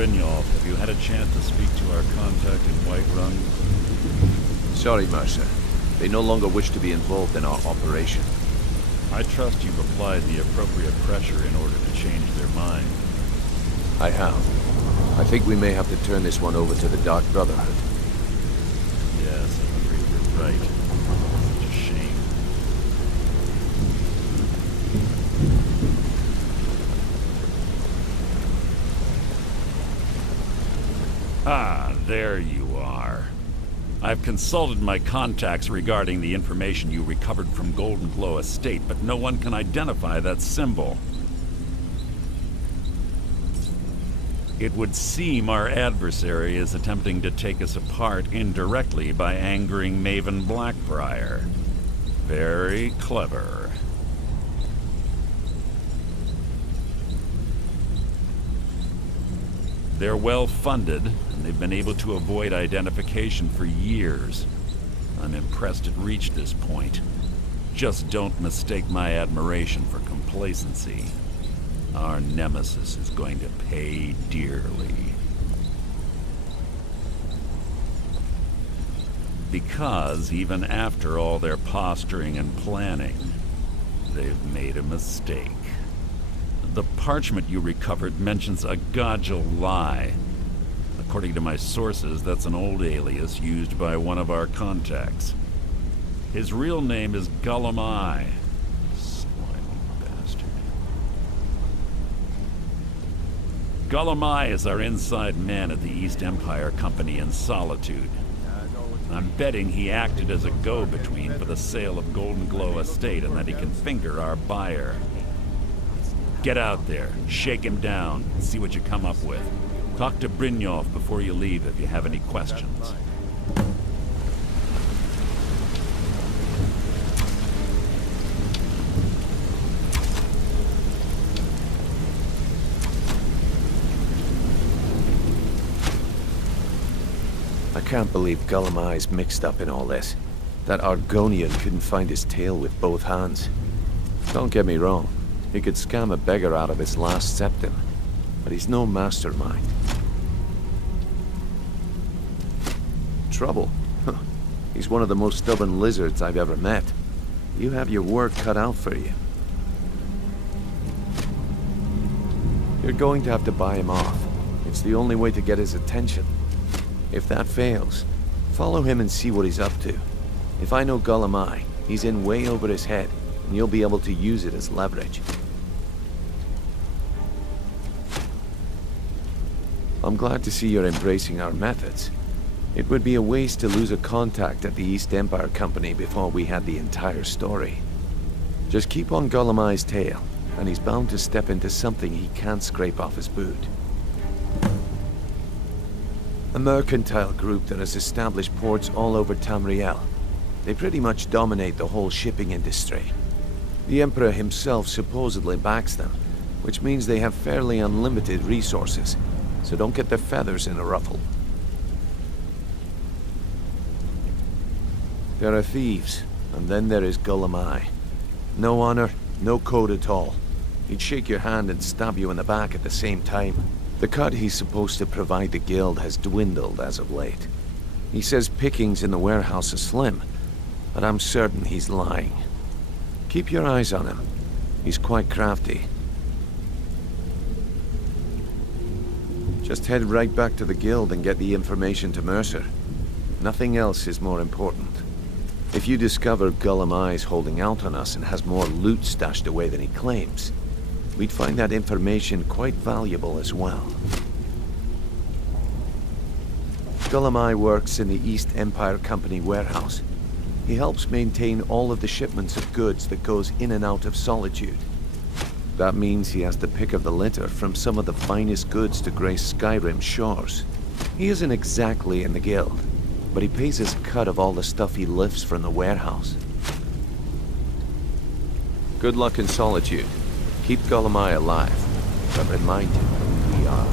Brynjolf, have you had a chance to speak to our contact in Whiterun? Sorry, Mercer. They no longer wish to be involved in our operation. I trust you've applied the appropriate pressure in order to change their mind. I have. I think we may have to turn this one over to the Dark Brotherhood. Yes, I'm afraid you're right. Such a shame. Ah, there you are. I've consulted my contacts regarding the information you recovered from Golden Glow Estate, but no one can identify that symbol. It would seem our adversary is attempting to take us apart indirectly by angering Maven Blackbriar. Very clever. They're well funded, and they've been able to avoid identification for years. I'm impressed it reached this point. Just don't mistake my admiration for complacency. Our nemesis is going to pay dearly. Because even after all their posturing and planning, they've made a mistake. The parchment you recovered mentions a Gulum-Ei. According to my sources, that's an old alias used by one of our contacts. His real name is Gulum-Ei. Gulum-Ei is our inside man at the East Empire Company in Solitude. I'm betting he acted as a go-between for the sale of Golden Glow Estate and that he can finger our buyer. Get out there, shake him down, and see what you come up with. Talk to Brynjolf before you leave if you have any questions. I can't believe Gulum-Ei's mixed up in all this. That Argonian couldn't find his tail with both hands. Don't get me wrong, he could scam a beggar out of his last septim, but he's no mastermind. Trouble? Huh. He's one of the most stubborn lizards I've ever met. You have your work cut out for you. You're going to have to buy him off. It's the only way to get his attention. If that fails, follow him and see what he's up to. If I know Gulum-Ei, he's in way over his head, and you'll be able to use it as leverage. I'm glad to see you're embracing our methods. It would be a waste to lose a contact at the East Empire Company before we had the entire story. Just keep on Gulum-Ei's tail, and he's bound to step into something he can't scrape off his boot. A mercantile group that has established ports all over Tamriel. They pretty much dominate the whole shipping industry. The Emperor himself supposedly backs them, which means they have fairly unlimited resources, so don't get their feathers in a ruffle. There are thieves, and then there is Gulum-Ei. No honor, no code at all. He'd shake your hand and stab you in the back at the same time. The cut he's supposed to provide the guild has dwindled as of late. He says pickings in the warehouse are slim, but I'm certain he's lying. Keep your eyes on him. He's quite crafty. Just head right back to the guild and get the information to Mercer. Nothing else is more important. If you discover Gulum-Ei's holding out on us and has more loot stashed away than he claims, we'd find that information quite valuable as well. Gulum-Ei works in the East Empire Company warehouse. He helps maintain all of the shipments of goods that goes in and out of Solitude. That means he has the pick of the litter from some of the finest goods to grace Skyrim's shores. He isn't exactly in the guild, but he pays his cut of all the stuff he lifts from the warehouse. Good luck in Solitude. Keep Gulum-Ei alive, but remind him who we are.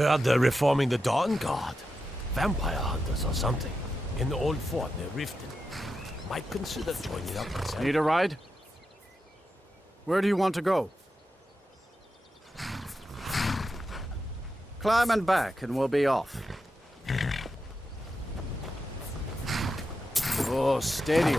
Heard they're reforming the Dawn Guard. Vampire hunters or something. In the old fort near Riften. Might consider joining up myself. Need a ride? Where do you want to go? Climb and back and we'll be off. Oh, steady.